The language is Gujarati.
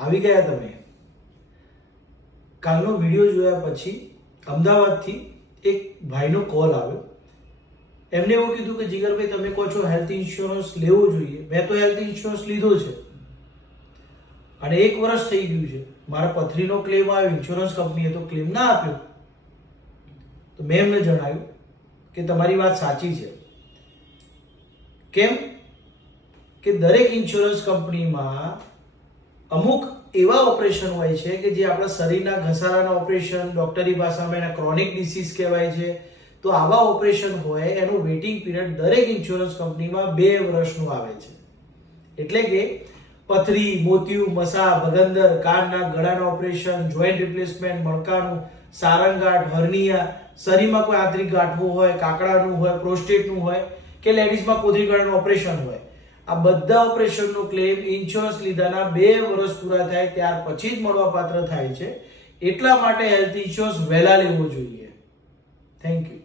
આવી ગયા તમે? કાલનો વિડીયો જોયા પછી અમદાવાદથી એક ભાઈનો કોલ આવ્યો. એમને એવું કીધું કે જીગરભાઈ તમે કહો છો હેલ્થ ઇન્સ્યોરન્સ લેવો જોઈએ. મેં તો હેલ્થ ઇન્સ્યોરન્સ લીધો છે અને 1 વર્ષ થઈ ગયું છે. મારા પથરીનો ક્લેમ આવ્યો, ઇન્સ્યોરન્સ કંપનીએ તો ક્લેમ ના આપ્યો. તો મેં એમને જણાવ્યું કે તમારી વાત સાચી છે. કેમ કે દરેક ઇન્સ્યોરન્સ કંપનીમાં અમુક એવા ઓપરેશન હોય છે કે જે આપણા શરીરના ઘસારાના ઓપરેશન, ડોક્ટરી ભાષામાં એના ક્રોનિક ડિસીઝ કહેવાય છે. તો આવા ઓપરેશન હોય એનું વેઇટિંગ પીરિયડ દરેક ઇન્સ્યોરન્સ કંપનીમાં 2 વર્ષનું આવે છે. એટલે કે પથરી, મોતિયું, મસા, ભગંદર, કાનના ગળાના ઓપરેશન, જોઈન્ટ રિપ્લેસમેન્ટ, મણકાનું, સારંગાંઠ, હર્નિયા, શરીરમાં કોઈ આંતરિક ગાંઠો હોય, કાકડાનું હોય, પ્રોસ્ટેટનું હોય કે લેડીઝમાં કોથળી ગળાનું ઓપરેશન હોય, આ બધા ઓપરેશનનો ક્લેમ ઇન્સ્યોરન્સ લીધાના 2 વર્ષ પૂરા થાય ત્યાર પછી જ મળવાપાત્ર થાય છે. એટલા માટે હેલ્થ ઇન્સ્યોરન્સ વહેલા લેવો જોઈએ. Thank you.